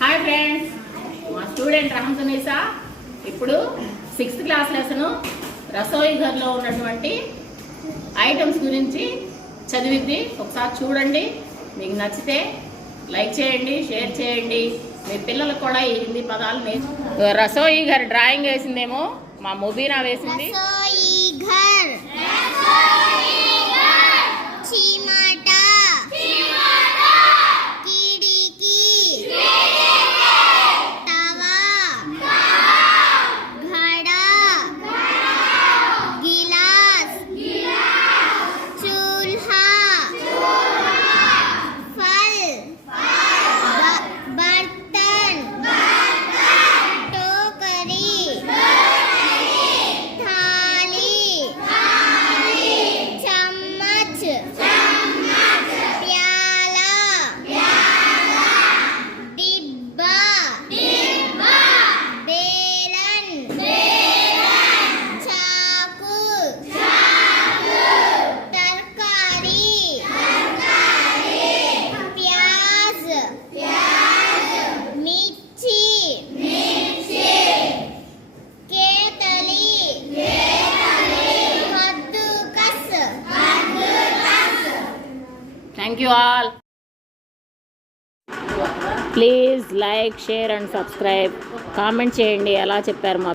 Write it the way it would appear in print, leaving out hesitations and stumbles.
Hi friends, మా student రహంతునిసా ఇప్పుడు 6th class lesson రసోయి ఘర్లో ఉన్నటువంటి ఐటమ్స్ గురించి చదివిద్ది. ఒకసారి చూడండి, మీకు నచ్చితే లైక్ చేయండి, షేర్ చేయండి. మీ పిల్లలకు కూడా ఈ హిందీ పదాలు రసోయి ఘర్ డ్రాయింగ్ వేసిందేమో మా ముబీనా వేసింది. Thank you all. Please like, share and subscribe. Comment చేయండి ఎలా చెప్పారు.